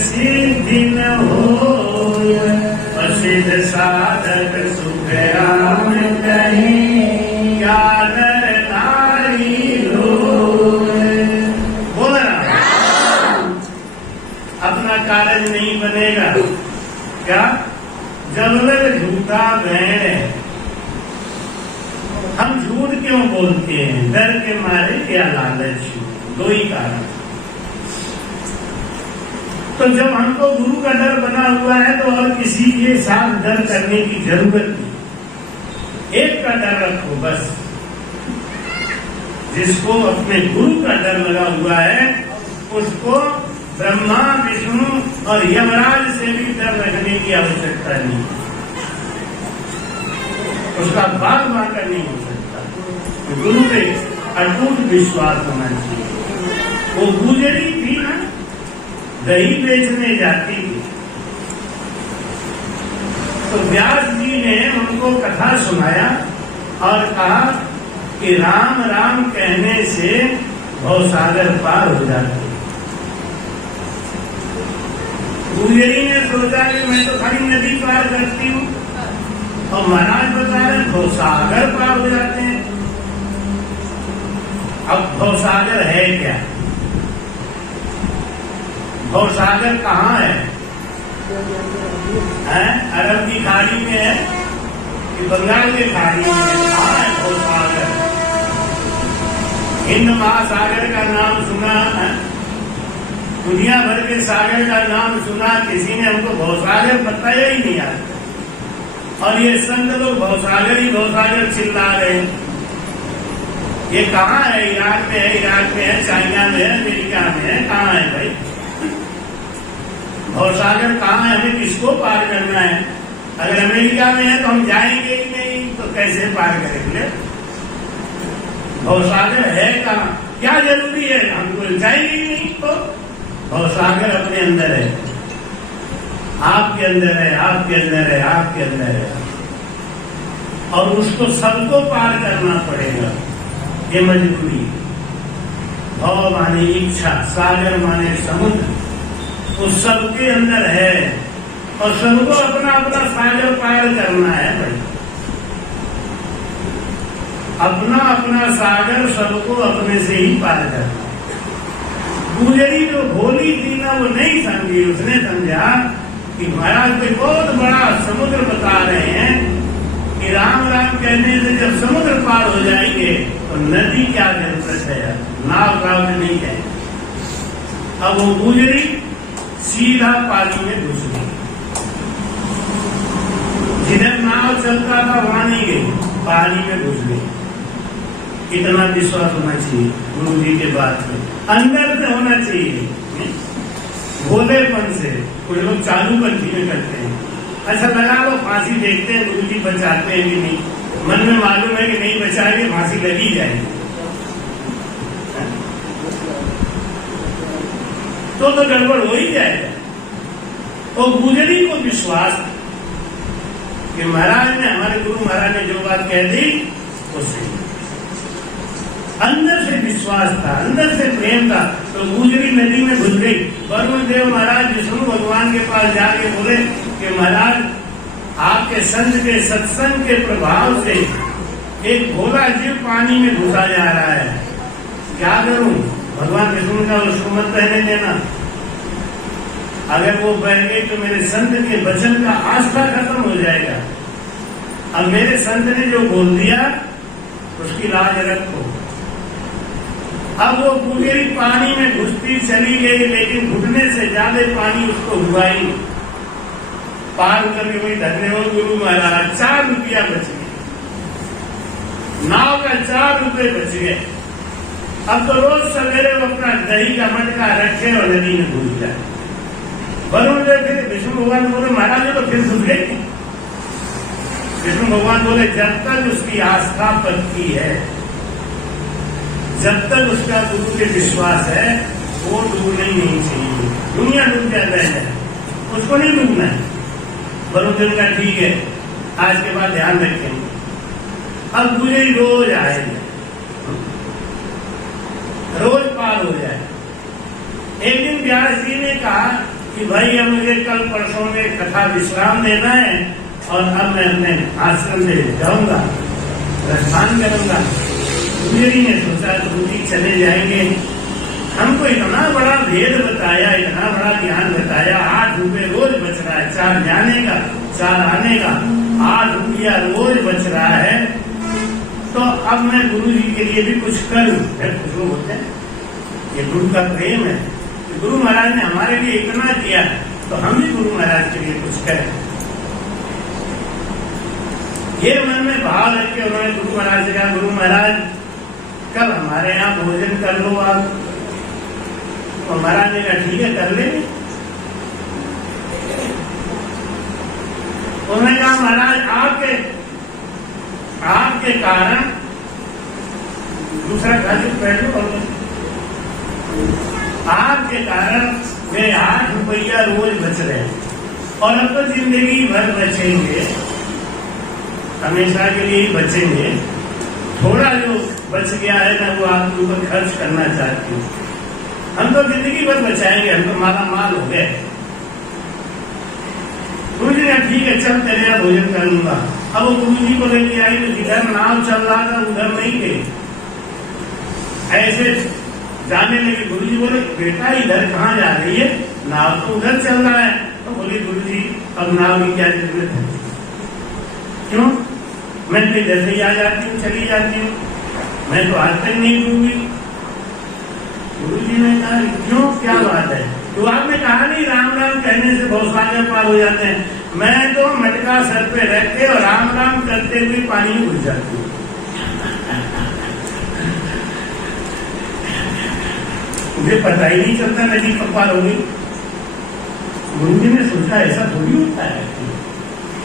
सिद्धि न होय, प्रसिद्ध साधक सुख राम कहीं, क्या नर नारी होय। बोल रहा अपना कार्य नहीं बनेगा क्या? जब लग झूठा बैण है। हम झूठ क्यों बोलते हैं? डर के मारे या लालच? दो ही कारण। तो जब हमको गुरु का डर बना हुआ है तो और किसी के साथ डर करने की जरूरत नहीं। एक का डर रखो बस। जिसको अपने गुरु का डर लगा हुआ है उसको ब्रह्मा विष्णु और यमराज से भी डर रखने की आवश्यकता नहीं। उसका भाग वाकर नहीं हो सकता। गुरु पे अटूट विश्वास होना चाहिए। वो गुजरी थी ना, दही बेचने जाती थी, तो व्यास जी ने उनको कथा सुनाया और कहा कि राम राम कहने से भवसागर पार हो जाते। गुजरी ने सोचा कि मैं तो खाली नदी पार करती हूँ और महाराज बता रहे भवसागर पार हो जाते हैं। अब भवसागर है क्या? भवसागर कहाँ है? अरब की खाड़ी में है कि बंगाल की खाड़ी में है? कहाँ है भवसागर? हिंद महासागर का नाम सुना है? दुनिया भर के सागर का नाम सुना, किसी ने हमको भवसागर बताया ही नहीं आता। और ये संत लोग भवसागर चिल्ला रहे हैं। ये कहाँ है? ईरान में है, इराक में है, चाइना में है, अमेरिका में है। कहाँ है भाई भवसागर? कहाँ है? हमें किसको पार करना है? अगर अमेरिका में है तो हम जाएंगे ही नहीं, तो कैसे पार करेंगे? भवसागर है कहाँ? क्या जरूरी है? हमको जाएंगे ही नहीं। तो भवसागर अपने अंदर है, आपके अंदर है, आपके अंदर है, आपके अंदर है। और उसको सबको पार करना पड़ेगा, ये मजबूरी। भव माने इच्छा, सागर माने समुद्र, वो सबके अंदर है और सबको अपना अपना सागर पार करना है भाई। अपना अपना सागर सबको अपने से ही पार करना। गुजरी जो भोली थी ना, वो नहीं समझी। उसने समझा कि महाराज कोई बहुत बड़ा समुद्र बता रहे हैं कि राम राम कहने से जब समुद्र पार हो जाएंगे तो नदी क्या जरूरत है? नाव में नहीं जाए। अब वो गुजरी सीधा पानी में घुस गई। जिधर नाव चलता था वहां नहीं गई, पानी में घुस गई। इतना विश्वास होना चाहिए गुरु जी के बात में, अंदर से होना चाहिए, भोलेपन से। कुछ लोग चालूपंथी में करते हैं, अच्छा लगा लो फांसी, देखते हैं गुरु जी बचाते हैं कि नहीं। मन में मालूम है कि नहीं बचाएंगे, फांसी लगी जाएगी। तो गड़बड़ हो ही जाएगा। तो गुजरी को विश्वास कि महाराज ने, हमारे गुरु महाराज ने जो बात कह दी वो सही। अंदर से विश्वास था, अंदर से प्रेम था। तो गुजरी नदी में घुस गई। वरुण देव महाराज विष्णु भगवान के पास जाके बोले कि महाराज आपके संत के सत्संग के प्रभाव से एक भोला जीव पानी में घुसा जा रहा है, क्या करूं? भगवान विष्णु का उसको मत बहने देना। अगर वो बह गई तो मेरे संत के वचन का आस्था खत्म हो जाएगा। अब मेरे संत ने जो बोल दिया उसकी लाज रखो। अब वो गुजरी पानी में घुसती चली गई, लेकिन घुटने से ज्यादा पानी उसको हुआ ही। पार करके वही धन्यवाद गुरु महाराज, 4 रुपया बच गए, नाव का 4 रुपये बच गए। अब तो रोज सवेरे वो अपना दही का मटका रखे और नदी में घुस जाए। वरुण देव फिर विष्णु भगवान बोले महाराज तो फिर घुस गए। विष्णु भगवान बोले जब तक उसकी आस्था पक्की है, जब तक उसका गुरु पे विश्वास है, वो डूबना ही नहीं चाहिए। दुनिया डूब जाता है, उसको नहीं डूबना है। वरुण देव का ठीक है, आज के बाद ध्यान रखेंगे। अब गुजरी रोज आएंगे, रोज पार हो जाए। एक दिन व्यास जी ने कहा कि भाई अब मुझे कल परसों में कथा विश्राम देना है और अब मैं अपने आश्रम से जाऊंगा, प्रस्थान करूंगा। गुरुजी ने सोचा गुरुजी चले जाएंगे, हमको इतना बड़ा भेद बताया, इतना बड़ा ज्ञान बताया, 8 रुपये रोज बच रहा है, 4 जाने का 4 आने का, 8 रुपया रोज बच रहा है, तो अब मैं गुरु जी के लिए भी कुछ करूं। कुछ लोग होते हैं, ये गुरु का प्रेम है, गुरु महाराज ने हमारे लिए इतना किया तो हम भी गुरु महाराज के लिए कुछ करें। ये मन में भाव रख के उन्होंने गुरु महाराज से कहा, गुरु महाराज कल हमारे यहाँ भोजन कर लो आप। और महाराज ने कहा ठीक है कर लेंगे। उन्होंने कहा महाराज आपके कारण दूसरा घर पहलू और आपके कारण मेरे 8 रुपया रोज बच रहे हैं और अब तो जिंदगी भर बचेंगे, हमेशा के लिए ही बचेंगे। थोड़ा जो बच गया है ना वो आपके ऊपर खर्च करना चाहती हूँ। हम तो जिंदगी भर बचाएंगे, हम तो माला माल हो गए। गुरु जी ने ठीक है चल तेरे यहाँ भोजन कर लूंगा। अब वो गुरु जी को लेके आई तो जिधर नाव चल रहा था उधर नहीं गए, ऐसे जाने लगे। गुरु जी बोले बेटा इधर कहाँ जा रही है, नाव तो उधर चल रहा है। तो बोले गुरु जी अब नाव की क्या जरूरत है, क्यों मैं तो इधर से ही आ जाती हूँ, चली जाती हूँ, मैं तो आज तक नहीं डूबी। गुरु जी ने कहा क्यों क्या बात है, तो आपने कहा नहीं राम राम कहने से बहुत सागर पार हो जाते हैं। मैं तो मटका सर पे रख के और राम राम करते हुए पानी में घुस जाती हूँ। मुझे पता ही नहीं चलता नदी कब पार हो गई। गुरु जी ने सोचा ऐसा थोड़ी होता है,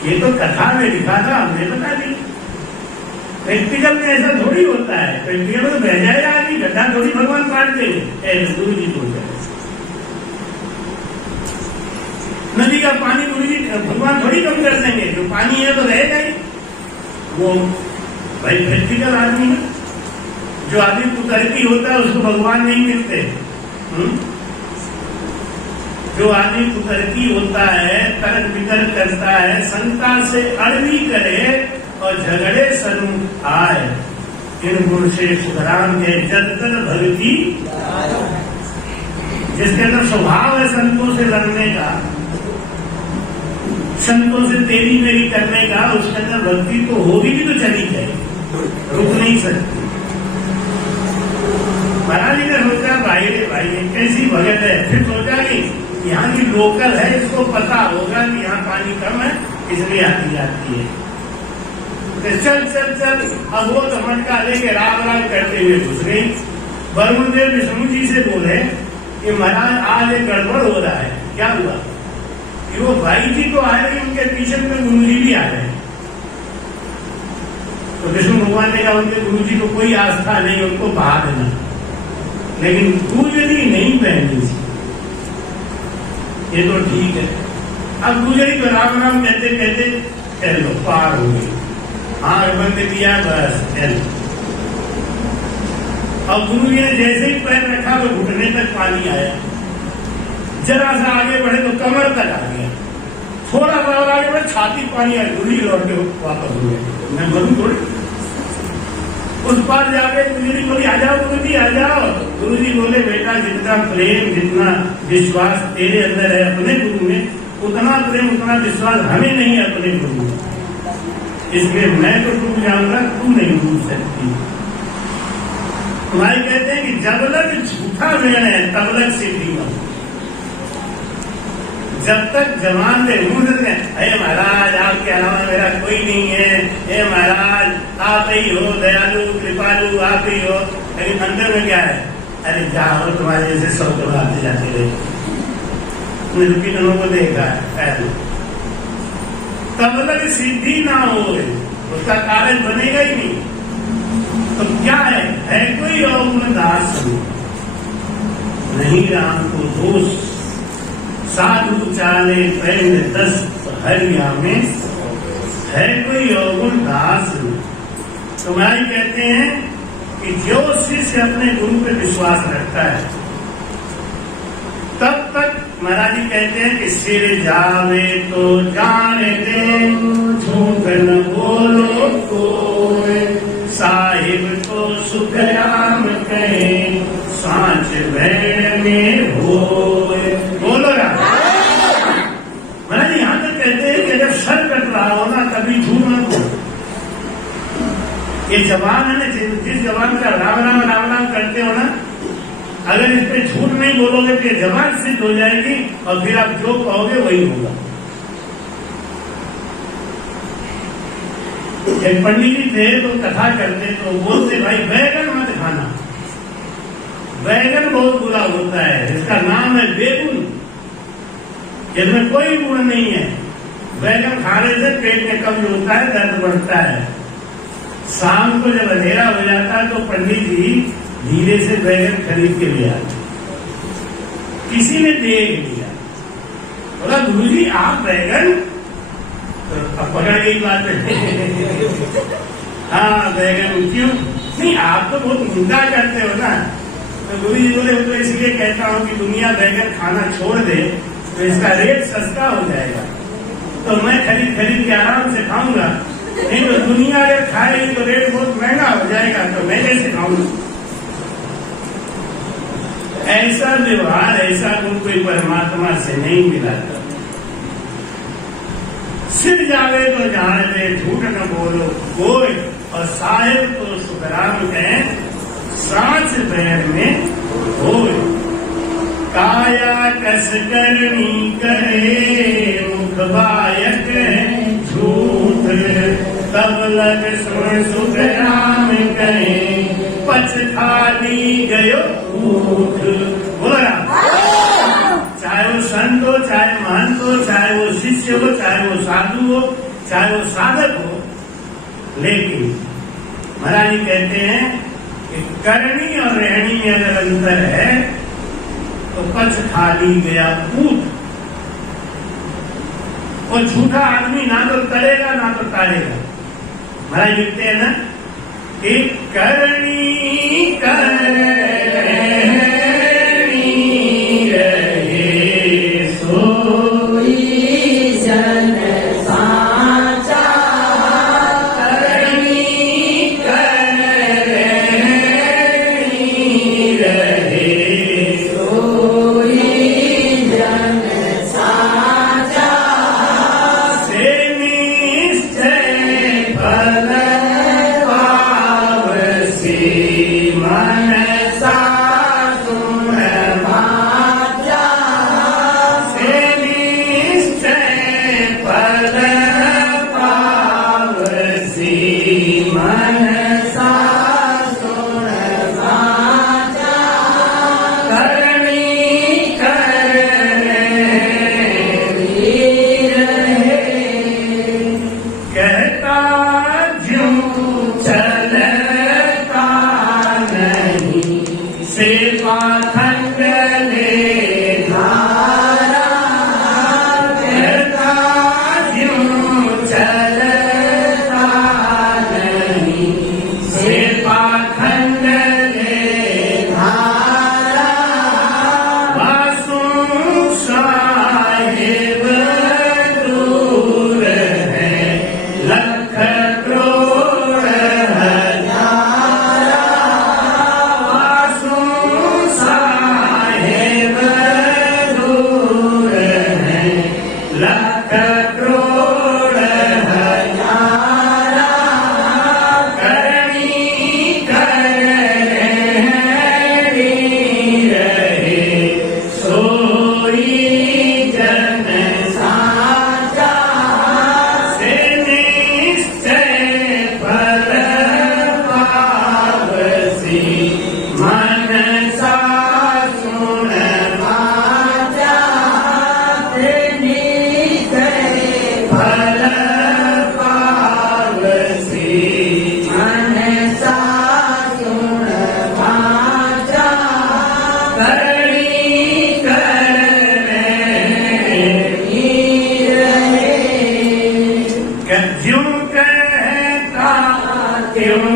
ये तो कथा में लिखा था हमने बता दी। प्रैक्टिकल में ऐसा थोड़ी होता है, प्रैक्टिकल में तो बह जाएगा आदमी, गड्ढा थोड़ी भगवान काट देंगे। गुरु जी बोल रहे नदी का पानी गुरु जी भगवान थोड़ी कम कर देंगे, जो पानी है तो रहेगा ही। वो भाई प्रैक्टिकल आदमी है, जो आदमी कुतर्की होता है उसको भगवान नहीं मिलते। जो आदमी कुतर्की होता है, तर्क वितर्क करता है, शंका से अड़वी करे और झगड़े सन्मुख आए, इन गुण से सुधराम के जदकर भगती, जिसके अंदर स्वभाव है संतों से लड़ने का, संतों से तेरी मेरी करने का, उसके अंदर भक्ति तो होगी भी तो चली जाएगी, रुक नहीं सकती। महाराज जी ने सोचा भाई रे भाई कैसी भगत है। फिर सोचा कि यहाँ की लोकल है, इसको पता होगा कि यहाँ पानी कम है इसलिए आती जाती है। चल चल चल, अब वो तो मटका लेके राम राम करते हुए घुस गई। वरुण देव विष्णु जी से बोले कि महाराज आज एक गड़बड़ हो रहा है। क्या हुआ कि वो भाई जी तो आ रहे, उनके पीछे में गुरु जी भी आ रहे। तो विष्णु भगवान ने कहा उनके गुरु जी को कोई आस्था नहीं, उनको बहा देना, लेकिन गुजरी नहीं पहनी थी। ये तो ठीक है। अब गुजरी तो राम राम कहते कहते चलो पार हो गई, आंख बंद किया बस चल। अब गुरु जी ने जैसे ही पैर रखा तो घुटने तक पानी आया, जरा सा आगे बढ़े तो कमर तक आ गया, थोड़ा सा और आगे बढ़े छाती पानी आया, गुरु जी लौट के वापस हुए। मैं बोलूं थोड़ी उस पार जाके गुरु जी बोली आ जाओ गुरु जी आ जाओ। गुरु जी बोले बेटा जितना प्रेम जितना विश्वास तेरे अंदर है अपने गुरु में, उतना प्रेम उतना विश्वास हमें नहीं है अपने गुरु में, इसलिए मैं तो डूब जाऊंगा, तू नहीं डूब सकती। भाई कहते हैं कि जब तक झूठा वेण है तब तक सिद्धि मत। जब तक जवान से मुंह से अरे महाराज आपके अलावा मेरा कोई नहीं है, हे महाराज आप ही हो दयालु कृपालु आप ही हो, लेकिन अंदर में क्या है, अरे जाओ तुम्हारे जैसे 100 लोग आते जाते रहे, तुमने तो कितनों को देखा है। तब तक सिद्धि ना हो उसका कारण बनेगा ही नहीं। तो क्या है कोई और दास नहीं राम को दोष, साधु चाले प्रेम 10 हरिया में है कोई अवगुण दास। तो भाई कहते हैं कि जो शिष्य अपने गुरु पे विश्वास रखता है तब तक महाराज जी कहते हैं कि सिर जावे तो जान दे, झूठ न बोलो कोई, साहिब तो सुख राम कहे, सांच बैर में होए। बोलो राम। महाराज जी यहाँ तक कहते हैं कि जब सर कट रहा हो ना, कभी झूठ मत बोलो। ये जबान है ना, जिस जबान का राम राम राम राम करते हो ना, अगर इस पे झूठ नहीं बोलोगे तो जबान सिद्ध हो जाएगी और फिर आप जो कहोगे वही होगा। एक पंडित जी थे तो कथा करते तो बोलते, भाई बैगन मत खाना, बैगन बहुत बुरा होता है, इसका नाम है बेगुन, इसमें कोई गुण नहीं है। बैगन खाने से पेट में कब्ज होता है, दर्द बढ़ता है। शाम को जब अंधेरा हो जाता है तो पंडित जी धीरे से बैगन खरीद के ले आते। किसी ने देख लिया, बोला गुरु जी आप बैगन, तो अब पकड़ गई बात है। हाँ बैगन क्यों नहीं, आप तो बहुत निंदा करते हो ना। तो गुरु जी बोले तो इसलिए कहता हूँ कि दुनिया बैगन खाना छोड़ दे तो इसका रेट सस्ता हो जाएगा, तो मैं खरीद खरीद के आराम से खाऊंगा। नहीं तो दुनिया अगर खाएगी तो रेट बहुत महंगा हो जाएगा, तो मैं कैसे खाऊंगा। ऐसा व्यवहार, ऐसा गुण कोई परमात्मा से नहीं मिला था। सिर जावे तो जान दे, झूठ न बोलो कोई, और साहिब तो सुखराम कहे, सांच बैर में होए। काया कस करनी करे, मुख बायक झूठ, तब लग सुन सुख राम कहे, पछ खाली गयो ऊठ। बोला राम। चाहे वो संत हो, चाहे महंत हो, चाहे वो शिष्य हो, चाहे वो साधु हो, चाहे वो साधक हो, लेकिन महाराज जी कहते हैं कि करनी और रहनी में अगर अंतर है तो पछ खाली गया ऊठ। वो झूठा आदमी ना तो करेगा ना तो तारेगा। महाराज लिखते हैं ना कि करनी करनी रहे सोई जन साचा, करनी करनी रहे सोई जन साचा, से निश्चय फल पावसी, मन सा सुन माचा, से निश्चय फल पावसी, मन सा सुन माचा, करनी करनी रहे। कहता ज्यों चलता नहीं, से पाखंड ले धारा, कहता ज्यों चलता नहीं, से पाखंड ले धारा, वासु साहिब दूर है, लख करोड़ हजारा, वासु साहिब दूर है, लख करोड़ हजारा, करनी करनी रहे सोई जन साचा, से निश्चय फल पावसी, मन सा सुन माचा, से निश्चय फल पावसी, मन सा सुन माचा, करनी करनी रहे। ज्यों कहता त्यों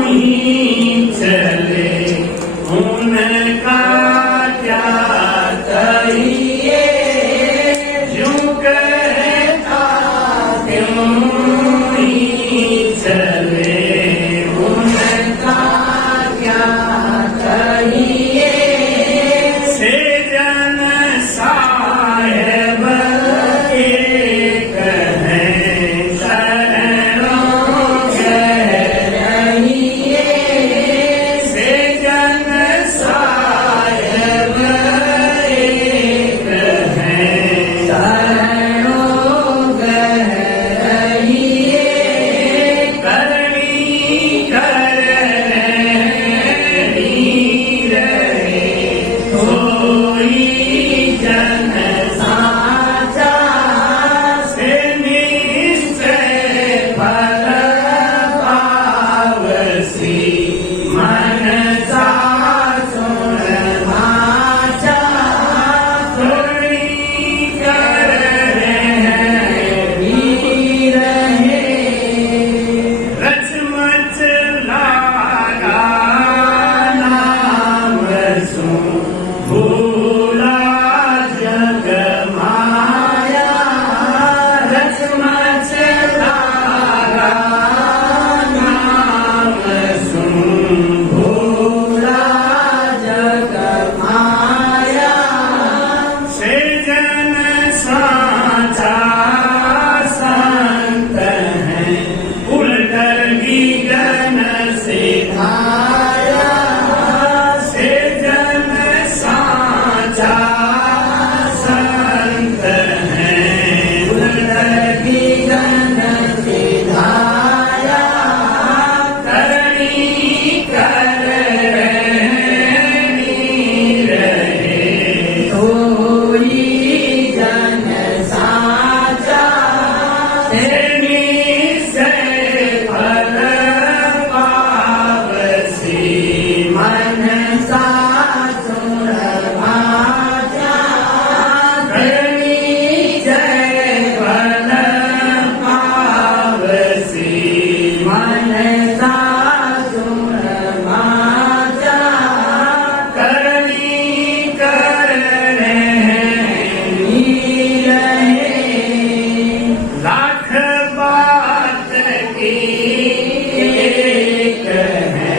ही चले, उनका क्या कहिए, जन साचा से निश्चय फल पावसी मन साचुर भाचा थोड़ी कर वीर रच मच लागा नाम सु भूला जग माया रच मच लागा नाम सु भूला जग माया से जन साचा संत है उलटर की गन से खाया से जन साचा संत है उलटर की गन से खाया करनी कर रहे सोई जन साचा से निश्चय फल पावसी मन साचुर भाचा करनी जय फल पावसी मन साचुर भाचा करनी कर लाख बात की एक है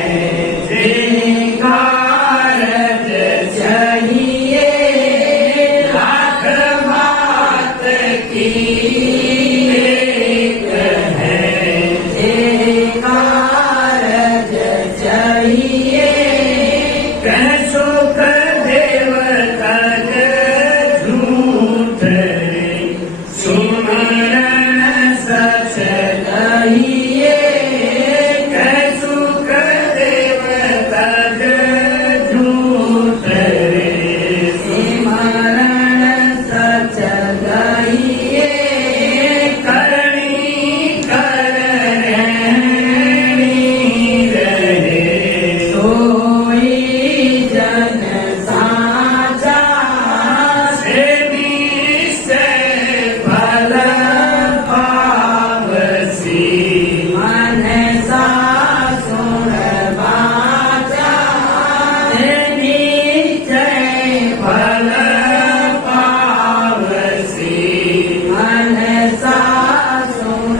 जिनका कारज चाहिए लाख बात की एक है जिनका कारज चाहिए कह सुख देव तज झूठ सुमरन सच कहिए कह सुख देव तज झूठ सुमरन सच कहिए करनी कर रहे सोई जन साचा से निश्चय फल पावसी मन साचुर भाचा से निश्चय फल पावसी मन साचुर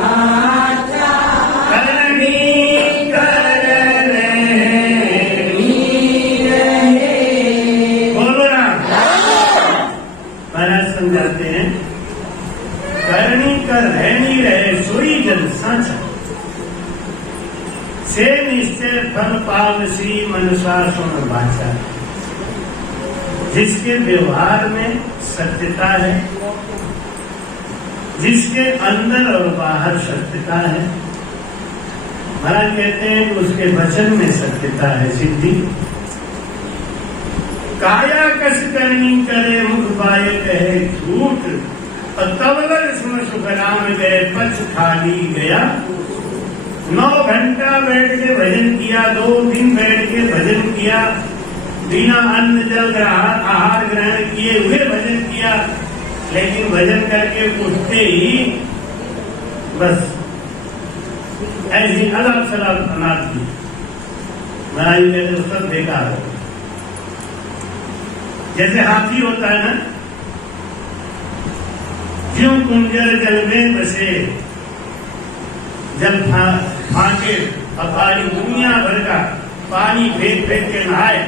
भाचा करनी कर रहे बोलो ना महाराज समझाते हैं करनी कर रहनी रहे सोई जन साचा से निश्चय फल पावसी मनुष्य सुन भाषा जिसके व्यवहार में सत्यता है जिसके अंदर और बाहर सत्यता है महाराज कहते हैं कि उसके वचन में सत्यता है सिद्धि काया कस करनी करे मुख पाए कहे झूठ और तबलर सुन सुखराम गए पच खाली गया 9 घंटा बैठ के भजन किया 2 दिन बैठ के भजन किया बिना अन्न जल आहार ग्रहण किए हुए भजन किया लेकिन भजन करके उठते ही बस ऐसी अलग सलाह अनाथ की महाराज कहते वो सब बेकार हो जैसे हाथी होता है ना ज्यों कुंजर जल में बसे जल फाके और पानी दुनिया भर का पानी फेंक फेंक के नहाए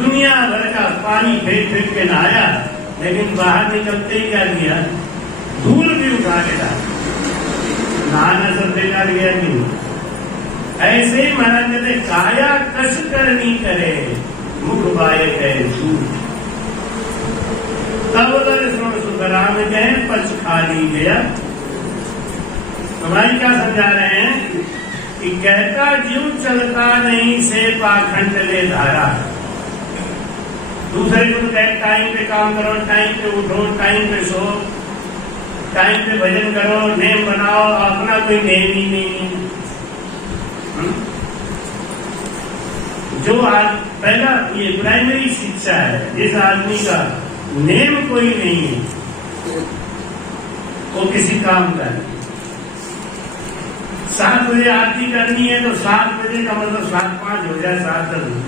दुनिया भर का पानी फेंक फेंक के नहाया लेकिन बाहर निकलते ही क्या किया धूल भी उठा के डाला नहाना सब बेकार गया नहीं ऐसे ही महाराज ने काया कस करनी करे मुख बाए कहे झूठ तब सुखराम गए पच खाली गया। तो भाई क्या समझा रहे हैं कि कहता जीव चलता नहीं से पाखंड ले धारा। दूसरे को तो टाइम पे काम करो, टाइम पे उठो, टाइम पे सो, टाइम पे भजन करो, नेम बनाओ, अपना कोई नेम ही नहीं है। जो आज पहला ये प्राइमरी शिक्षा है, जिस आदमी का नेम कोई नहीं है वो किसी काम का नहीं। 7 बजे आरती करनी है तो 7 बजे का मतलब 7:05 हो जाए, 7:10 हो जाए,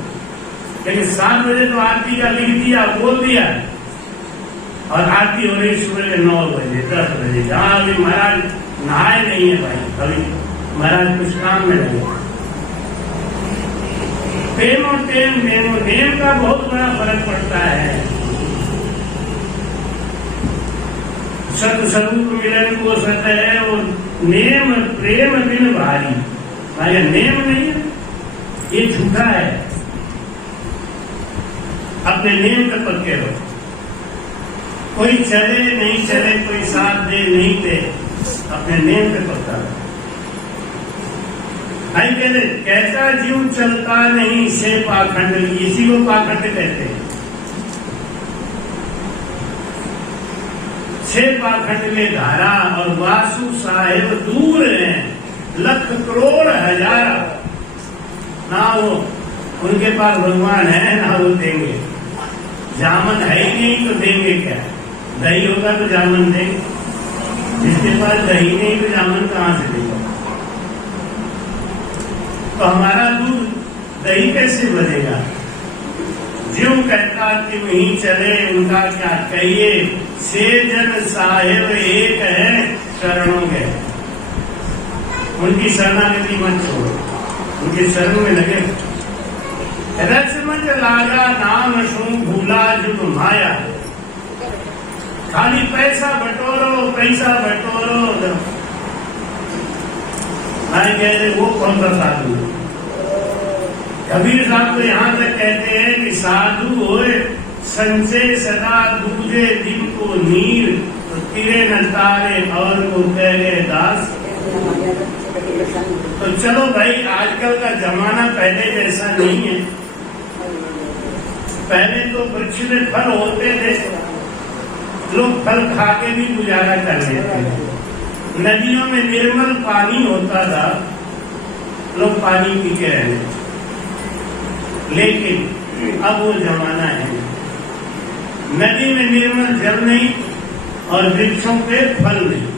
लेकिन 7 बजे तो आरती का लिख दिया, बोल दिया, और आरती हो रही सुबह के 9 बजे 10 बजे। जहाँ अभी महाराज नहाए नहीं है भाई, अभी महाराज कुछ काम में लगे। प्रेम और नेम का बहुत बड़ा फर्क पड़ता है। सत स्वरूप मिलन को सत है, वो नेम प्रेम बिन भारी। भाई नेम नहीं है, ये झूठा है। अपने नेम पे पक्के रहो। कोई चले नहीं चले, कोई साथ दे नहीं दे, अपने नेम पे पक्का रहो। भाई कहता जीव चलता नहीं से पाखंड, इसी को पाखंड कहते हैं। छे पाखंड में धारा और वासु साहेब दूर हैं, लख करोड़ हजार। ना वो उनके पास भगवान है ना वो देंगे। जामन है ही नहीं तो देंगे क्या? दही होगा तो जामन देंगे, जिसके पास दही नहीं तो जामन कहाँ से देगा? तो हमारा दूध दही कैसे बनेगा? ज्यों कहता कि वहीं चले उनका क्या कहिए, से जन साहेब एक है शरणों के। उनकी शरणागति मत छोड़ो, उनकी शरण में लगे। रचमच लागा नाम शू भूला जुग माया। खाली पैसा बटोरो, पैसा बटोरो। भाई कहते वो कौन सा साधु? कबीर साहब तो यहाँ तक कहते हैं कि साधु होए संचय सदा दूजे दिन को नीर, तो तिरे न तारे और को कह गए दास। तो चलो भाई, आजकल का जमाना पहले जैसा नहीं है। पहले तो वृक्ष में फल होते थे, लोग फल खा के भी गुजारा कर लेते थे। नदियों में निर्मल पानी होता था, लोग पानी पी के रहते। लेकिन अब वो जमाना है, नदी में निर्मल जल नहीं और वृक्षों पे फल नहीं।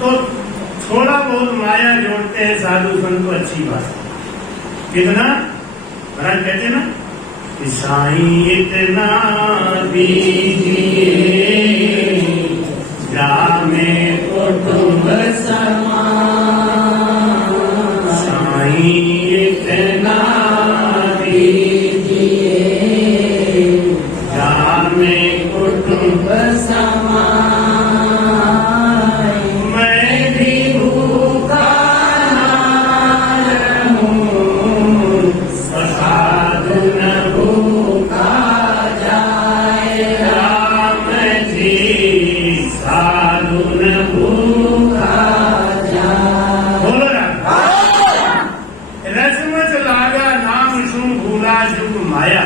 तो थोड़ा बहुत माया जोड़ते हैं साधु संत, को अच्छी बात। कितना महाराज कहते ना कि साईं इतना दीजिए जामे कुटुंब समान। साईं इतना दीजिए जामे कुटुंब समान। मैं भी भूखा ना रहूं, साधु न भूखा जाए। राम जी साधु न भूखा जाए। बोलो राम। रसमच लागा नाम शू भूला जुग माया।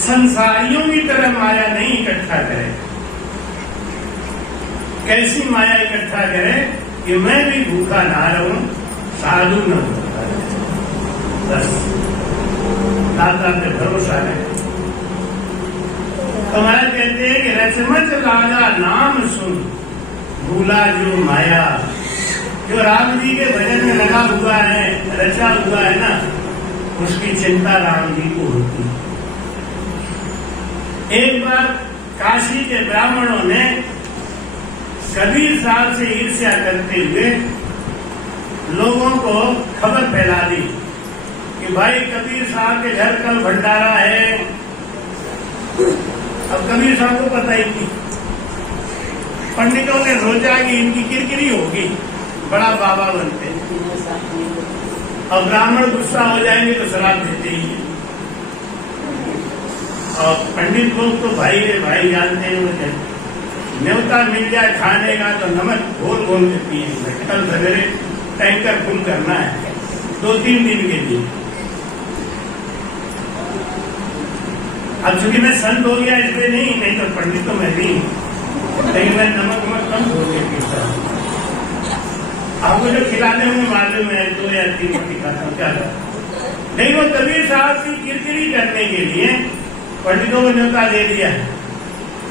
संसारियों की तरह माया नहीं इकट्ठा करे। कैसी माया इकट्ठा करे कि मैं भी भूखा ना रहूं, साधु न भूखा रहे। बस दाता पे भरोसा है। तो महाराज कहते हैं कि रचमच लागा नाम सुन भूला जो माया। जो राम जी के भजन में लगा हुआ है, रचा हुआ है ना, उसकी चिंता राम जी को होती है। एक बार काशी के ब्राह्मणों ने कबीर साहब से ईर्ष्या करते हुए लोगों को खबर फैला दी कि भाई कबीर साहब के घर कल भंडारा है। अब कबीर साहब को पता ही नहीं, पंडितों ने सोचा कि इनकी किरकिरी होगी, बड़ा बाबा बनते। अब ब्राह्मण गुस्सा हो जाएंगे तो शराब देते ही हैं। और पंडित लोग तो भाई रे भाई जानते हैं, वो न्योता मिल जाए खाने का तो नमक घोल घोल के पिए। कल सवेरे टैंकर फुल करना है 2-3 दिन के लिए। अब चूंकि मैं संत हो गया इसलिए नहीं तो पंडित तो मैं भी, लेकिन मैं नमक कम हो गया पीता हूँ। आपको जो खिलाने में मालूम है 2 या 3 रोटी खाता हूँ, क्या करूँ। नहीं, वो कबीर साहब की किरकिरी करने के लिए पंडितों को न्योता दे दिया।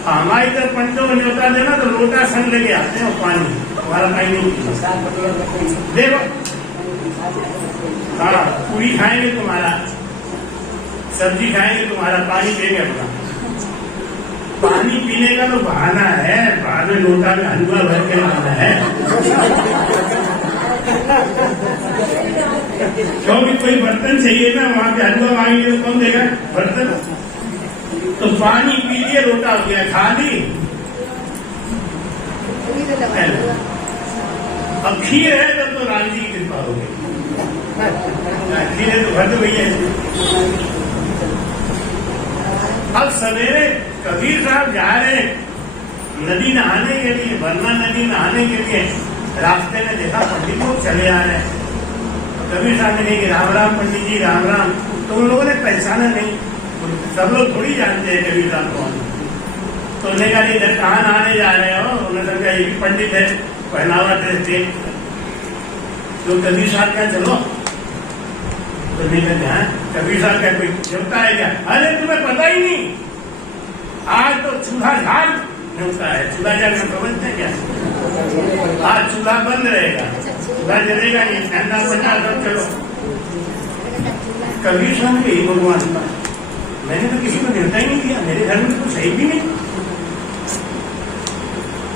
हमारी तरफ पंडितों को न्योता देना तो लोटा संग लेके आते हैं पानी, हमारा पानी नहीं देखो। हाँ, पूरी खाएंगे तुम्हारा, सब्जी खाएंगे तुम्हारा, पानी देंगे अपना। पानी पीने का तो बहाना है, बाद में लोटा में हलवा भर के लाना है। क्योंकि कोई बर्तन चाहिए ना, वहां पे हलवा मांगेंगे तो कौन देगा बर्तन। तो पानी पी लिए, लोटा हो गया खाली। अब खीर है तो राम जी की कृपा हो गई, खीर है तो भर दो भैया। अब सवेरे कबीर साहब जा रहे नदी नहाने के लिए, वरना नदी नहाने के लिए, रास्ते में देखा पंडित लोग चले आ रहे हैं। कबीर साहब ने कहा कि राम राम पंडित जी, राम राम। तो उन लोगों ने पहचाना नहीं, सब लोग थोड़ी जानते हैं कबीर साहब कौन। तो उन्होंने कहा इधर कहाँ नहाने जा रहे हो। उन्होंने कहा ये भी पंडित है, पहनावा ड्रेस देख। तो कबीर साहब क्या चलो, तो नहीं कहा कबीर साहब का कोई देवता है क्या। अरे तुम्हें पता ही नहीं, आज तो चूल्हा झाड़ होता है। चूल्हा झाड़ में समझते क्या, आज चूल्हा बंद रहेगा, चूल्हा जलेगा नहीं, ठंडा बना सब चलो। कबीर साहब के ही भगवान का मैंने तो किसी को न्योता ही नहीं दिया, मेरे घर में तो कुछ है भी नहीं।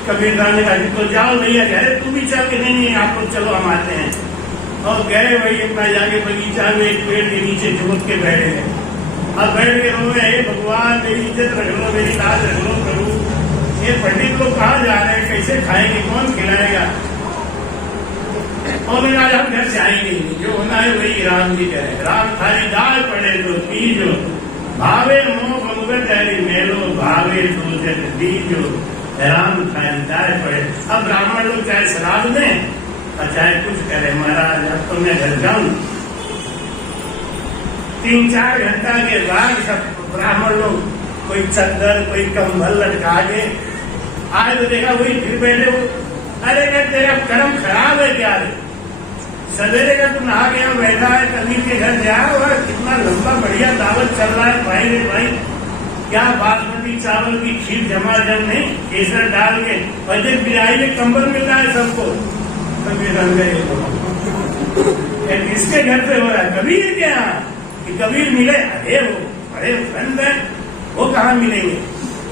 कबीर साहब ने कहा तो जाओ भैया, अरे तू भी चल के, नहीं आप लोग चलो हम आते हैं। और गए वही अपना जाके बगीचा में एक पेड़ के नीचे झुक के बैठे हैं। अब बैठ के रो रहे, हे भगवान मेरी इज्जत रख लो, मेरी लाज रख लो प्रभु। ये पंडित लोग कहाँ जा रहे हैं, कैसे खाएंगे, कौन खिलाएगा। और मैंने आज हम घर से आएंगे, जो होना है वही राम जी कहे। राम थारी दाल पड़े तो तीजो, भावे मोह मुगत हरी मेलो, भावे तो जग दीजो। राम थारी दाल पड़े। अब ब्राह्मण लोग चाहे श्राद्ध दें और चाहे कुछ करे, महाराज अब तो मैं घर जाऊं। 3-4 घंटा के बाद सब ब्राह्मण लोग कोई चद्दर कोई कंबल लटका के आए तो देखा वही फिर बैठे हो। अरे तेरा कर्म खराब है क्या, सवेरे का तू नहा गया बैठा है, कबीर के घर जाओ और कितना लंबा बढ़िया दावत चल रहा है भाई रे भाई। क्या बासमती चावल की खीर जमा जम नहीं, केसर डाल के, और जब बिराई में कंबल मिल रहा है सबको। कबीर किसके घर पे हो रहा है, कबीर के यहाँ। कि कबीर मिले, अरे वो बड़े संत है, वो कहाँ मिलेंगे,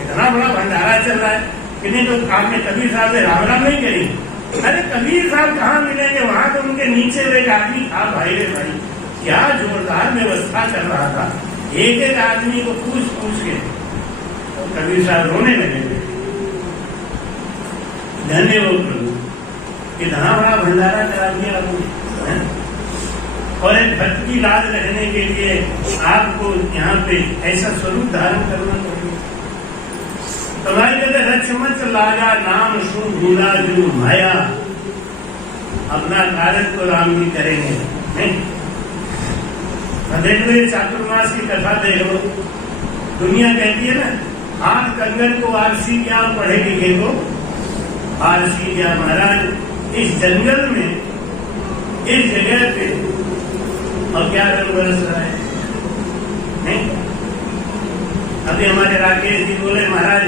इतना बड़ा भंडारा चल रहा है कि नहीं। तो आपने कबीर साहब से राम राम नहीं करी। अरे कबीर साहब कहाँ मिलेंगे, वहां तो उनके नीचे एक आदमी था भाई रे भाई, क्या जोरदार व्यवस्था कर रहा था। एक आदमी को पूछ के तो कबीर साहब रोने लगे। धन्य हो प्रभु, इतना बड़ा भंडारा करा दिया आपने। और एक भक्त की लाज रखने के लिए आपको यहाँ पे ऐसा स्वरूप धारण करना चाहिए। तो भाई कहते रक्षमत लागा नाम सु भूला जो माया, अपना कार्य तो राम जी करेंगे नहीं। देख लो ये चातुर्मास की कथा देख लो, दुनिया कहती है ना हाथ कंगन को आरसी क्या, पढ़े लिखे को आरसी क्या। महाराज इस जंगल में, इस जगह पे और क्या रंग बरस रहा है नहीं। अभी हमारे राकेश जी बोले महाराज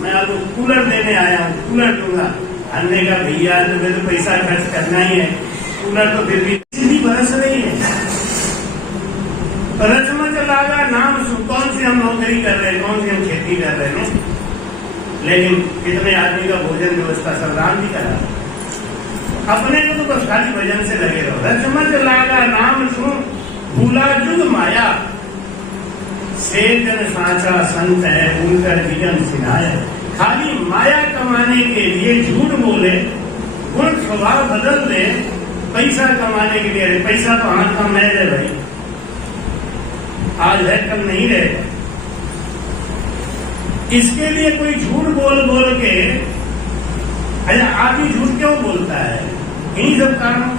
मैं आपको कूलर देने आया हूँ, कूलर दूंगा। हमने कहा भैया तुम्हें तो पैसा खर्च करना ही है, कूलर तो फिर भी बरस रही है। रचमच लागा नाम सु, कौन सी हम नौकरी कर रहे हैं, कौन सी हम खेती कर रहे हैं, लेकिन कितने आदमी का भोजन व्यवस्था सब राम जी करा। अपने को तो बस खाली भजन से लगे रहो। रचमच लागा नाम सु भूला जुग माया, सेजन साचा संत है उनका जीवन सिनाया। खाली माया कमाने के लिए झूठ बोले, गुण स्वभाव बदल दे, पैसा कमाने के लिए। पैसा तो हाथ का मैल है भाई, आज है कल नहीं रहेगा। इसके लिए कोई झूठ बोल के, अच्छा आदमी झूठ क्यों बोलता है, इन्हीं सब कारणों।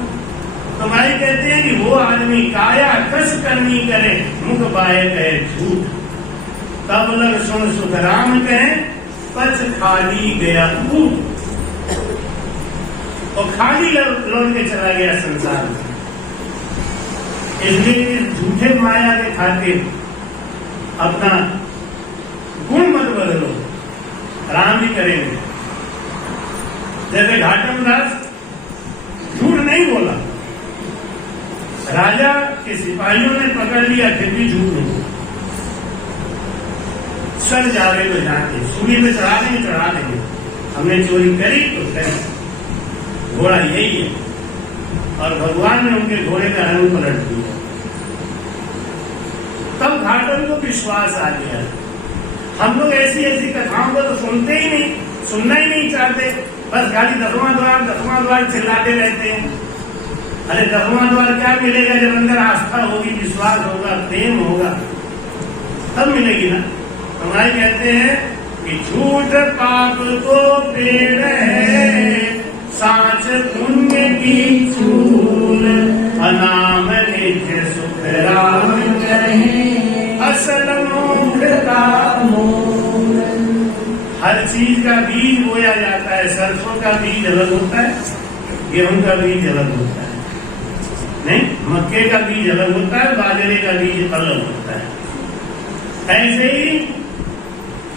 तो भाई कहते हैं कि वो आदमी काया कस करनी करे, मुख बाय कहे झूठ। तब लग सुन सुखराम कहे, पच खाली गया कूट। और खाली लौट के चला गया संसार में। इसलिए इस झूठे माया के खातिर अपना गुण मत बदलो, राम भी करेंगे। जैसे घाटम दास झूठ नहीं बोला, राजा के सिपाहियों ने पकड़ लिया, फिर भी झूठ नहीं बोला। सर जावे तो जाते, सूली पे चढ़ा देंगे, हमने चोरी करी तो करी। घोड़ा यही है, और भगवान ने उनके घोड़े का रंग पलट दिया। तब घाटम को विश्वास आ गया। हम लोग ऐसी ऐसी कथाओं को तो सुनते ही नहीं, सुनना ही नहीं चाहते, बस खाली 10वां द्वार चिल्लाते रहते हैं। अरे 10वां द्वार क्या मिलेगा? जब अंदर आस्था होगी, विश्वास होगा, प्रेम होगा, तब मिलेगी ना। हमारे कहते हैं कि झूठ पाप को पेड़ है, साच पुण्य की चूल, अनाम नित्य सुख राम कहे, असल मोक्ष का मूल। हर चीज का बीज बोया जाता है। सरसों का बीज अलग होता है, गेहूं का बीज अलग होता है, नहीं, मक्के का बीज अलग होता है, बाजरे का बीज अलग होता है। ऐसे ही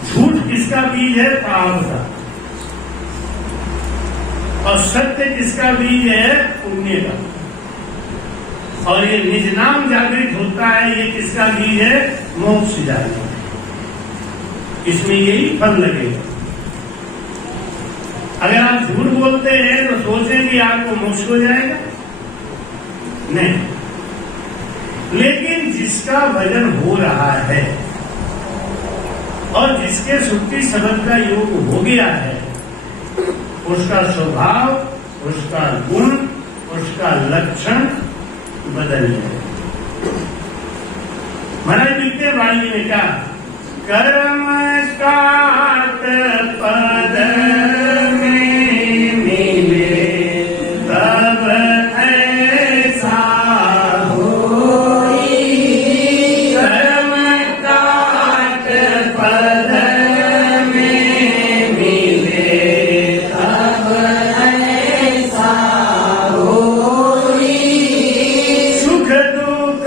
झूठ किसका बीज है? पाप का। और सत्य किसका बीज है? पुण्य का। और ये निज नाम जागृत होता है, ये किसका बीज है? मोक्ष जागृत। इसमें यही फल लगेगा। अगर आप झूठ बोलते हैं तो सोचें कि आपको मोक्ष हो जाएगा, नहीं। लेकिन जिसका भजन हो रहा है और जिसके सुक्ति शब्द का योग हो गया है, उसका स्वभाव, उसका गुण, उसका लक्षण बदल जाए। महाराज लिखते वाणी ने कहा, कर्म काट पद में मिले, तब ऐसा होई। कर्म काट पद में मिले, तब ऐसा होई। सुख दुख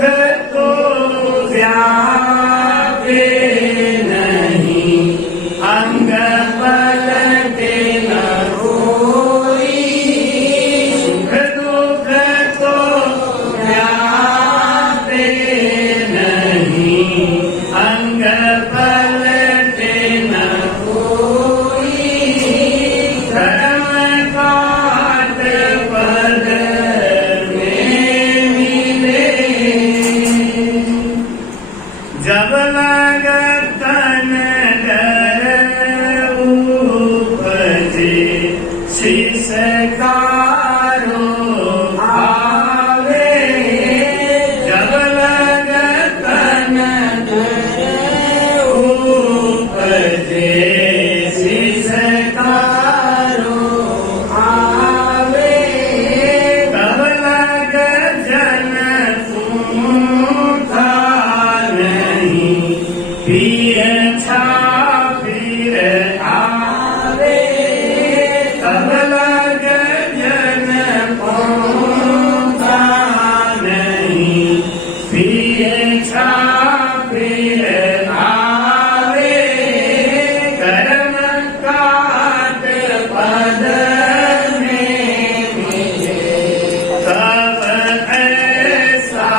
तो व्यापे नहीं, अंग पलटे न कोई। सुख दुख तो व्यापे नहीं, अंग पलटे न कोई। कर्म काट पद में मिले, जब लगतन डर उपजे, शीश कारो आवे। जब लगतन डर उपजे, शीश कारो आवे। तब लग जन पूछा नहीं, फिर छापिर आवे। तब लग जन पूछा नहीं, फिर छापिर आवे। कर्म काट पद में मिले, तब ऐसा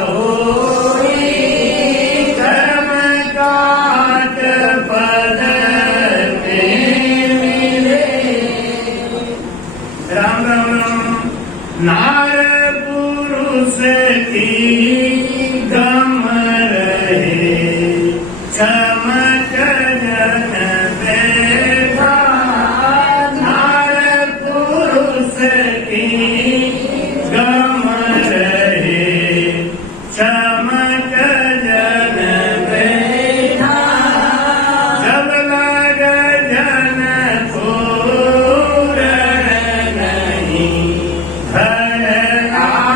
होई। कर्म काट पद में मिले। राम राम राम। नार पुरुष की गम रहे, चमक जन बैठा। नार पुरुष की गम रहे, चमक जन बैठा। जब लग जन पूर नहीं, घर आ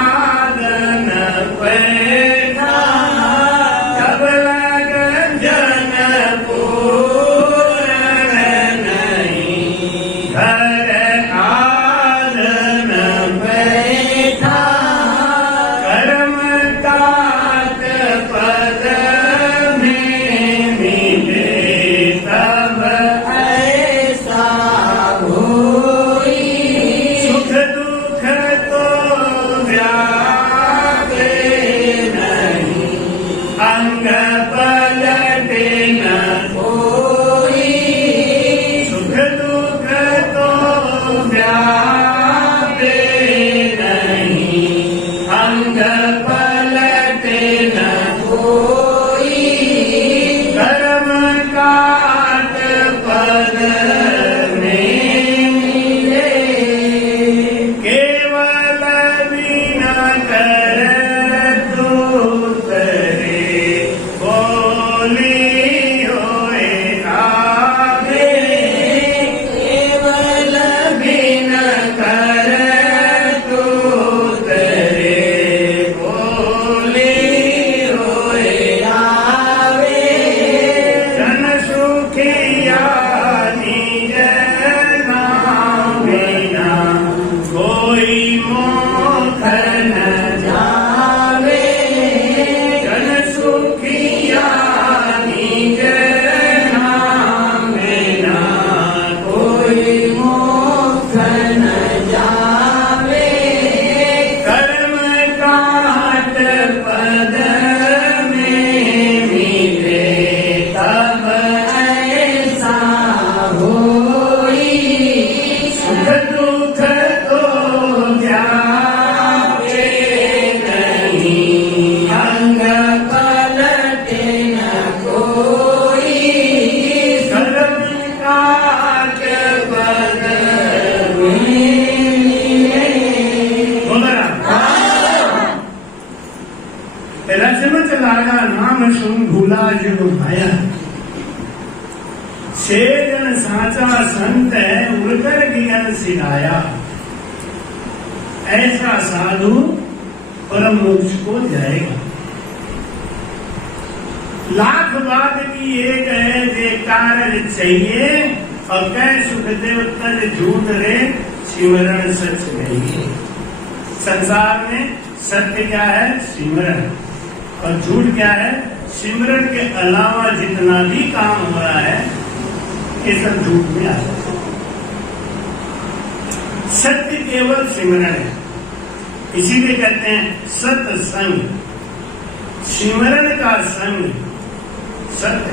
लागा नाम सुन भूला जो भाया। से जन साचा संत है उड़कर ज्ञान सिखाया। ऐसा साधु परम मोक्ष को जाएगा। लाख बात की एक है जे कारज चाहिए और कह सुखदेव तज झूठ रे सिमरण सच नहीं। संसार में सत्य क्या है? सिमरन। और झूठ क्या है? सिमरन के अलावा जितना भी काम हो रहा है ये सब झूठ में आता है। सत्य केवल सिमरन है, इसीलिए कहते हैं सत्संग। सिमरन का संग सत्य।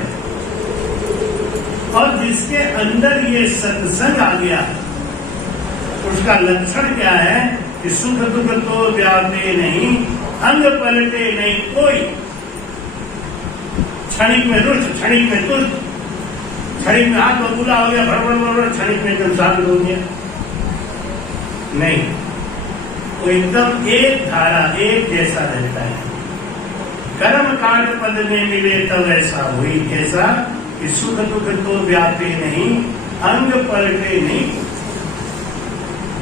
और जिसके अंदर ये सत्संग आ गया उसका लक्षण क्या है कि सुख दुख तो व्यापे नहीं, अंग पलटे नहीं कोई। क्षणिक में रुष्ट, क्षणिक में तुष्ट, क्षणिक में हाथ बबूला हो गया, भड़बड़, क्षणिक में एकदम शांत हो गया। नहीं, वो एकदम एक धारा, एक जैसा रहता है। कर्म कांड पद में मिले तब ऐसा हुई कैसा कि सुख दुख तो व्यापे नहीं, अंग पलटे नहीं।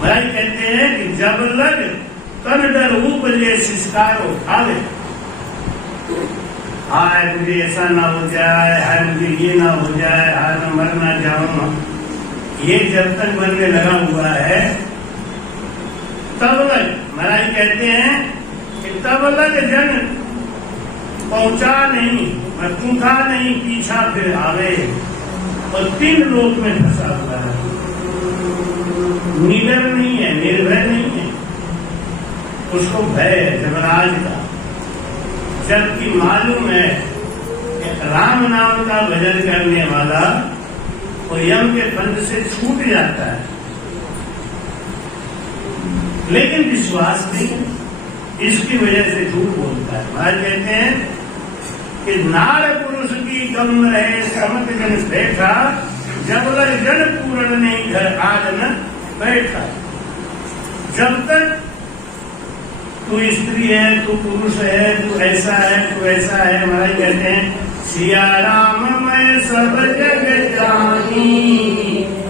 महाराज कहते हैं कि जब लग तन डर उपजे सिस्कारो खावे। हाय मुझे ऐसा ना हो जाए, हाय मुझे ये ना हो जाए, हाय मैं मर ना जाऊं, ये जब तक मन में लगा हुआ है तब लग, महाराज कहते हैं कि तब लग जन पहुंचा नहीं, पूछा नहीं, पीछा फिर आवे। और 3 लोक में फंसा हुआ है। निडर नहीं है, निर्भय नहीं है, उसको भय है जमराज का। जबकि मालूम है राम नाम का भजन करने वाला वो यम के बंध से छूट जाता है, लेकिन विश्वास नहीं, इसकी वजह से झूठ बोलता है। महाराज कहते हैं कि नार पुरुष की गम रहे समत जन बैठा, जब लग जन पूर्ण नहीं घर आज न बैठा। जब तक तू स्त्री है, तू पुरुष है, तू ऐसा है, तू ऐसा है, महाराज कहते हैं सिया राम मैं सब जग जानी,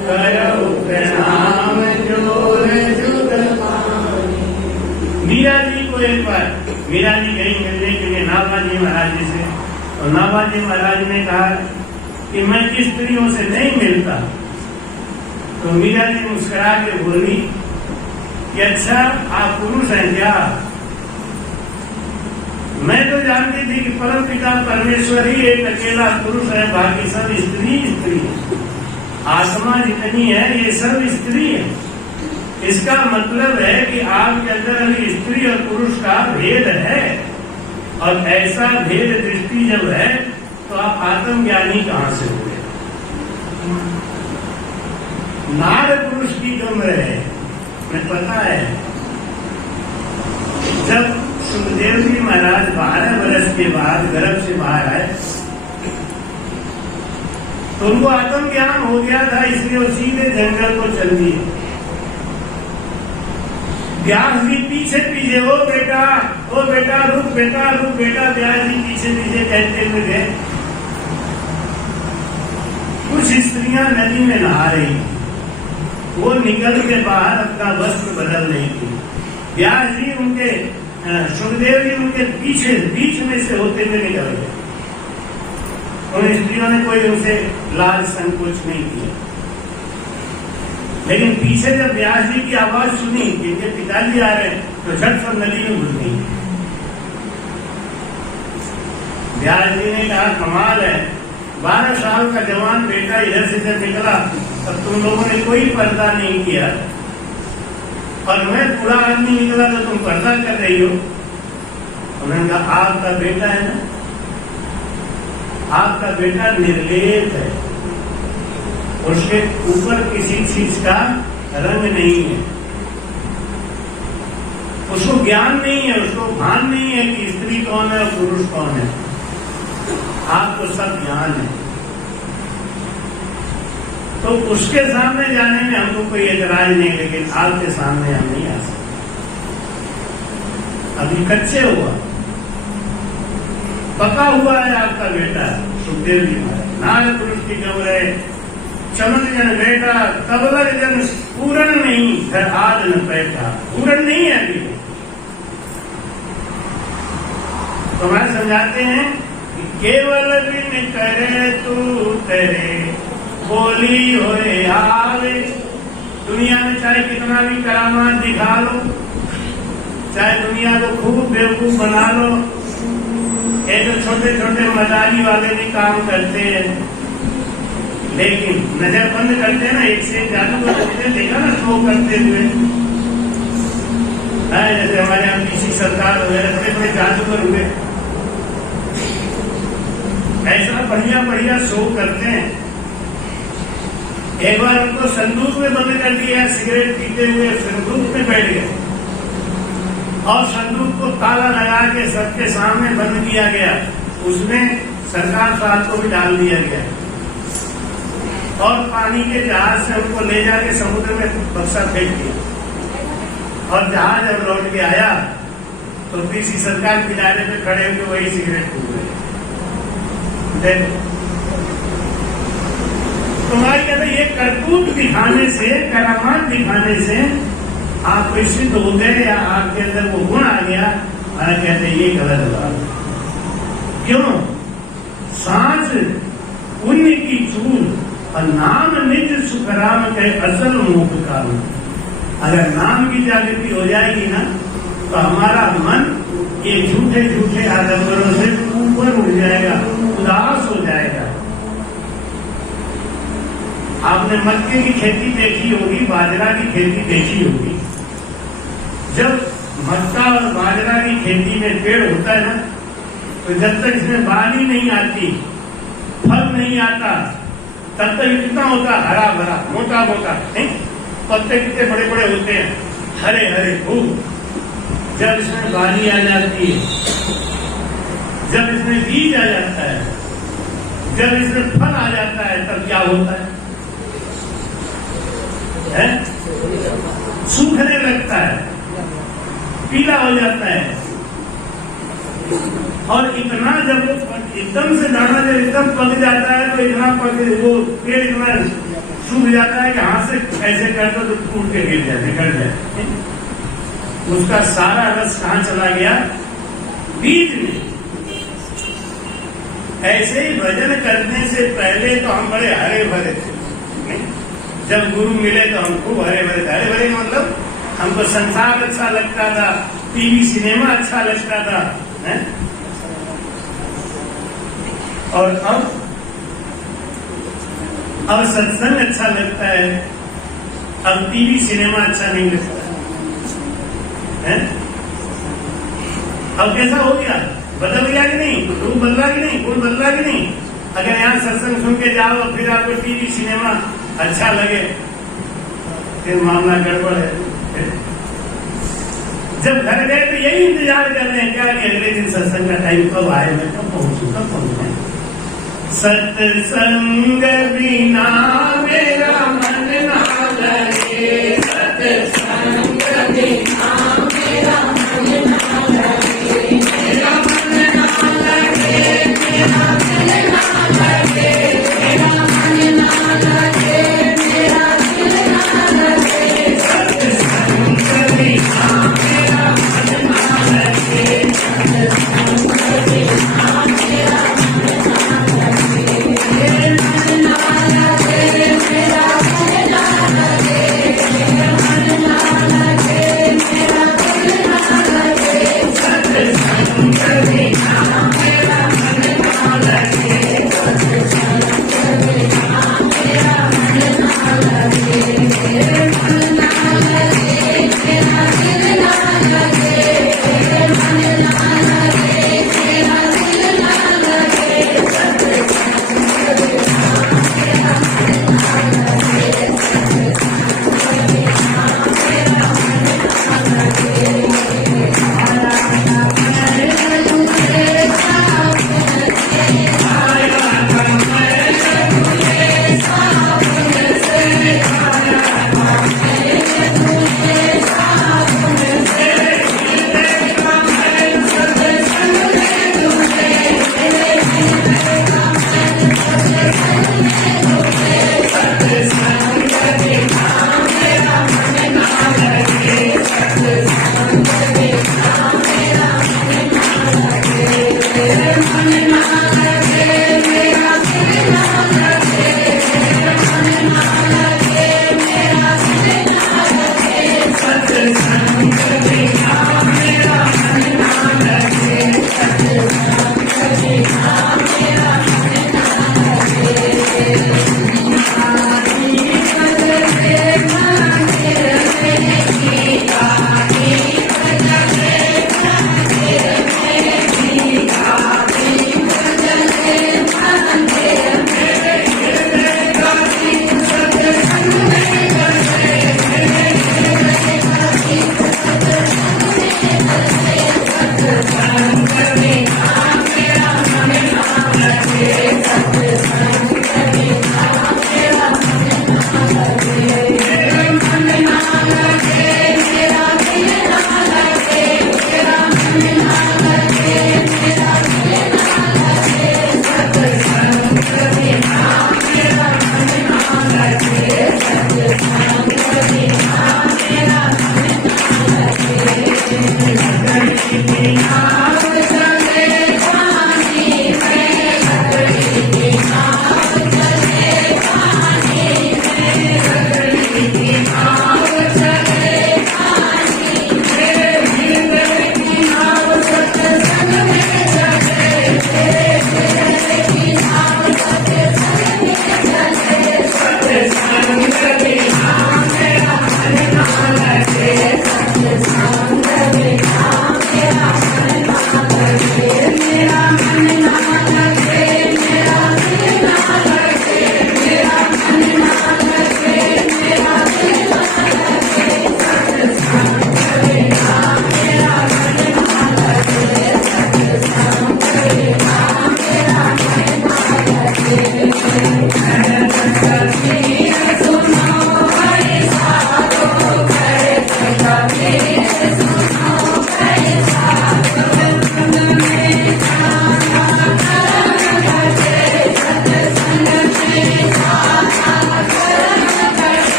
करो प्रणाम जोर जुग पानी। मीरा जी को एक बार मीरा जी गई मिलने के लिए नाभाजी महाराज जी से, और नाभाजी महाराज ने कहा कि मैं स्त्रियों से नहीं मिलता। तो मीरा जी मुस्कुरा के बोली कि अच्छा आप पुरुष हैं क्या? मैं तो जानती थी कि परम पिता परमेश्वर ही एक अकेला पुरुष है, बाकी सब स्त्री स्त्री है। आत्मा जितनी है ये सब स्त्री है। इसका मतलब है कि आपके अंदर अभी स्त्री और पुरुष का भेद है, और ऐसा भेद दृष्टि जब है तो आप आत्मज्ञानी कहां से हुए? नार पुरुष की गम रहे, मैं पता है जब सुखदेव जी महाराज 12 वर्ष के बाद गर्भ से बाहर आए तो उनको आत्मज्ञान हो गया था, इसलिए वो सीधे जंगल को चल दिए। व्यास जी पीछे पीछे, ओ बेटा रुक बेटा रुक बेटा, व्यास जी पीछे पीछे कहते हुए गए। कुछ स्त्रियां नदी में नहा रही, वो निकल के बाहर अपना वस्त्र बदल रही थी। व्यास जी उनके सुखदेव जी उनके पीछे बीच में से होते हुए निकल गए। उन स्त्रियों ने कोई उनसे लाज संकोच नहीं किया, लेकिन पीछे जब व्यास जी की आवाज सुनी कि इनके पिताजी आ रहे तो झट सब नदी में घुस गई। व्यास जी ने कहा कमाल है, 12 साल का जवान बेटा इधर से जब निकला तब तुम लोगों ने कोई पर्दा नहीं किया, और मैं बूढ़ा आदमी निकला तो तुम पर्दा कर रही हो। उन्होंने कहा आपका बेटा है ना, आपका बेटा निर्लेप है, उसके ऊपर किसी चीज का रंग नहीं है, उसको ज्ञान नहीं है, उसको भान नहीं है कि स्त्री कौन है और पुरुष कौन है। आपको सब ज्ञान है, तो उसके सामने जाने में हमको कोई एतराज नहीं, लेकिन आपके सामने हम नहीं आ सकते, अभी कच्चे हुआ। पका हुआ है आपका बेटा सुखदेव जी महाराज। नारद पुरुष की खबर है, चमन जन बेटा कबलर जन पूरण नहीं, घर आज न बैठा, पूरण नहीं है अभी। तो हमारे समझाते हैं कि केवल बिन करे तू तेरे, बोली होए आवे। दुनिया में चाहे कितना भी करामात दिखा लो, चाहे दुनिया को खूब बेवकूफ बना लो, ये तो छोटे छोटे मजाली वाले भी काम करते हैं, लेकिन नजर बंद करते हैं ना, एक से एक जादूगर देखा ना शो करते हुए। जैसे हमारे यहाँ पीसी सरकार वगैरह बड़े बड़े जादूगर हुए, ऐसा बढ़िया बढ़िया शो करते हैं। एक बार उनको संदूक में बंद कर दिया, सिगरेट पीते हुए संदूक में बैठ गए और संदूक को ताला लगा के सबके सामने बंद किया गया। उसमें सरकार साहब को भी डाल दिया गया और पानी के जहाज से उनको ले जाके समुद्र में बक्सा फेंक दिया। और जहाज जब लौट के आया तो पीसी सरकार किनारे पे खड़े होकर वही सिगरेट फूक रहे। देखो तुम्हारी कहते ये करतूत दिखाने से, करामात दिखाने से आप कोई सिद्ध हो गए या आपके अंदर वो गुण आ गया, और कहते ये गलत बात। क्यों? सांस पुण्य की चूर और नाम निज सुखराम के असल मुख का। अगर नाम की जागृति हो जाएगी ना तो हमारा मन ये झूठे झूठे आदतों से ऊपर उठ जाएगा, उदास हो जाएगा। आपने मक्के की खेती देखी होगी, बाजरा की खेती देखी होगी। जब मक्का और बाजरा की खेती में पेड़ होता है ना, तो जब तक इसमें बाली नहीं आती, फल नहीं आता, तब तक कितना होता, हरा भरा, मोटा मोटा, नहीं? पत्ते कितने बड़े बड़े होते हैं, हरे हरे खूब। जब इसमें बाली आ जाती है, जब इसमें बीज आ जाता है, जब इसमें फल आ जाता है, तब क्या होता है? सूखने लगता है, पीला हो जाता है। और इतना जब एकदम से दाना जब एकदम पक जाता है तो इतना पक, वो पेड़ इतना सूख जाता है कि हाथ से ऐसे करते तो टूट के गिर जाए, निकल जाए। उसका सारा रस कहाँ चला गया? बीज में। ऐसे ही भजन करने से पहले तो हम बड़े हरे भरे थे, जब गुरु मिले तो हम खूब हरे भरे। हरे भरे मतलब हमको संसार अच्छा लगता था, टीवी सिनेमा अच्छा लगता था, है? और अब सत्संग अच्छा लगता है, अब टीवी सिनेमा अच्छा नहीं लगता है। अब कैसा हो गया? बदल गया कि नहीं? रूप बदला कि नहीं? गुण बदला कि नहीं? अगर यहाँ सत्संग सुन के जाओ और फिर आपको टीवी सिनेमा अच्छा लगे, फिर मामला गड़बड़ है। जब घर गए तो यही इंतजार कर रहे हैं क्या कि अगले दिन सत्संग का टाइम कब आए, मैं कब पहुंचू, कब पहुंचू। सत्संग बिना मेरा मन ना लगे, सत्संग बिना मेरा मन ना लगे, मेरा मन ना लगे, मेरा मन ना लगे, मेरा मन ना लगे, मेरा दिल ना लगे। सत्संग बिना मेरा मन ना लगे, सत्संग बिना मेरा मन ना लगे, मेरे मन ना लगे, मेरा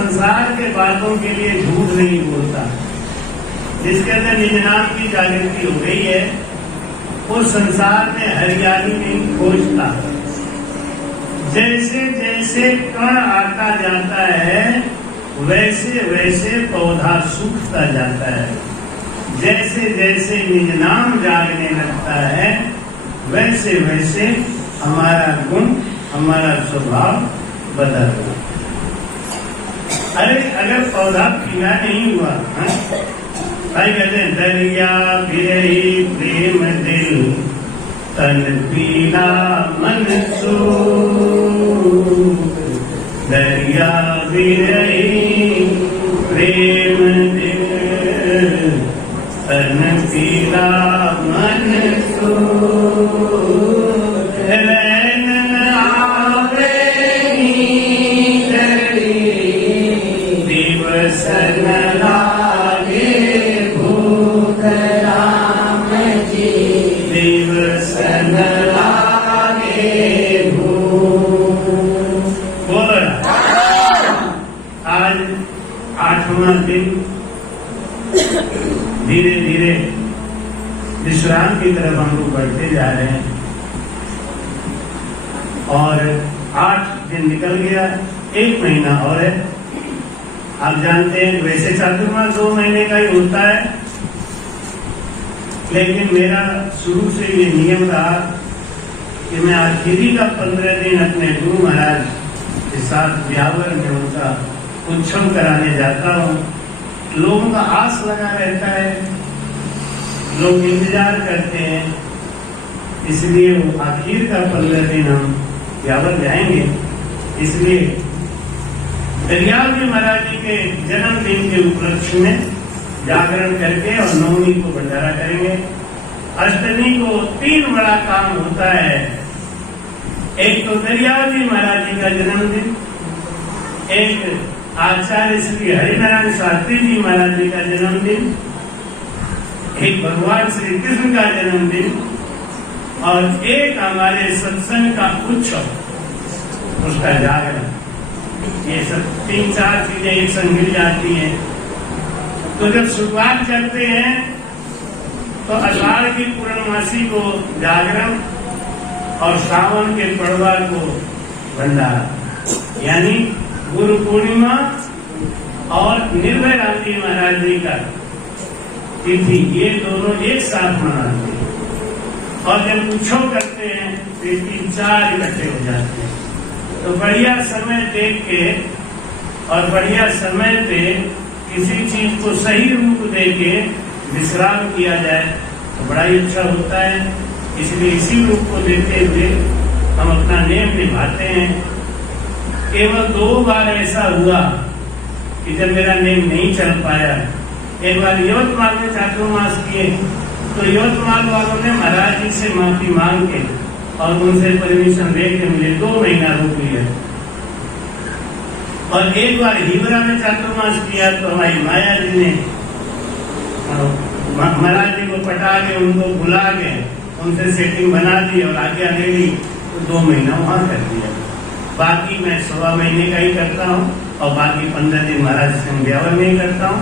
संसार के बातों के लिए झूठ नहीं बोलता। जिसके अंदर निज नाम की जागृति हो गई है वो संसार में हरियाली नहीं खोजता। जैसे जैसे कण आता जाता है वैसे वैसे पौधा सूखता जाता है। जैसे जैसे निज नाम जागने लगता है वैसे वैसे हमारा गुण, हमारा स्वभाव बदलता। अरे अगर पौधा पीला नहीं हुआ, भाई कहते हैं दरिया बिरही प्रेम दिल तन पीला मन सो। दरिया बिरही प्रेम दिल तन पीला मन सो। दिन धीरे धीरे विश्राम की तरफ हम लोग बढ़ते जा रहे हैं और 8 दिन निकल गया, 1 महीना और है। आप जानते हैं वैसे चातुर्मास 2 महीने का ही होता है, लेकिन मेरा शुरू से ये नियम रहा कि मैं आखिरी का 15 दिन अपने गुरु महाराज के साथ ब्यावर में उनका उत्सव कराने जाता हूँ। लोगों का आस लगा रहता है, लोग इंतजार करते हैं, इसलिए वो आखिर का 15 दिन हम ब्यावर जाएंगे। इसलिए दरियावी महाराज जी के जन्मदिन के उपलक्ष्य में जागरण करके और नवमी को भंडारा करेंगे। अष्टमी को 3 बड़ा काम होता है। एक तो दरियावी महाराज जी का जन्मदिन, एक आचार्य श्री हरिनारायण शास्त्री जी महाराज जी का जन्मदिन, एक भगवान श्री कृष्ण का जन्मदिन और एक हमारे सत्संग का उत्सव, उसका जागरण। ये सब 3-4 चीजें एक संग मिल जाती हैं। तो जब शुरुआत करते हैं तो आषाढ़ की पूर्णमासी को जागरण और सावन के पड़वा को भंडारा, यानी गुरु पूर्णिमा और निर्भय राम जी महाराज जी का तिथि, ये दोनों एक साथ मनाते हैं। और जब उत्सव करते हैं तो 3-4 इकट्ठे हो जाते हैं। तो बढ़िया समय देख के और बढ़िया समय पे किसी चीज को सही रूप दे के विश्राम किया जाए तो बड़ा ही अच्छा होता है। इसलिए इसी रूप को देते हुए हम अपना नियम निभाते हैं। केवल 2 बार ऐसा हुआ कि जब मेरा नेम नहीं चल पाया। एक बार यवतमाल में चातुर्मास किए तो यवतमाल वालों ने महाराज जी से माफी मांग के और उनसे परमिशन लेके मुझे 2 महीना रोक लिया। और एक बार हिवरा में चातुर्मास किया तो हमारी माया जी ने महाराज जी को पटा के उनको बुला के उनसे सेटिंग बना दी और आज्ञा ले ली, तो 2 महीना वहां कर दिया। बाकी मैं 1.25 महीने का ही करता हूँ और बाकी 15 दिन महाराज से ब्यावर में ही करता हूँ।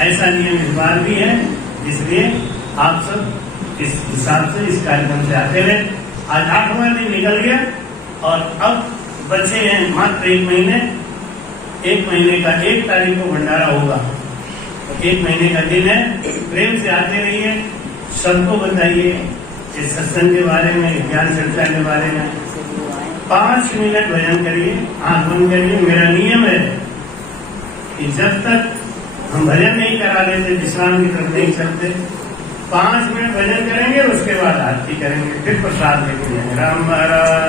ऐसा नियम इस बार भी है, इसलिए आप सब इस हिसाब से इस कार्यक्रम से आते रहे। आज 8वां दिन निकल गया और अब बचे हैं मात्र 1 महीने। 1 महीने का 1 तारीख को भंडारा होगा। 1 महीने का दिन है। प्रेम से आते रहिए, सबको बताइए इस सत्संग के बारे में, ज्ञान चर्चा के बारे में। 5 मिनट भजन करिए, आंख बंद करिए। मेरा नियम है कि जब तक हम भजन नहीं करा लेते, विश्राम की तरफ नहीं चलते, 5 मिनट भजन करेंगे, उसके बाद आरती करेंगे, फिर प्रसाद लेके जाएंगे। राम महाराज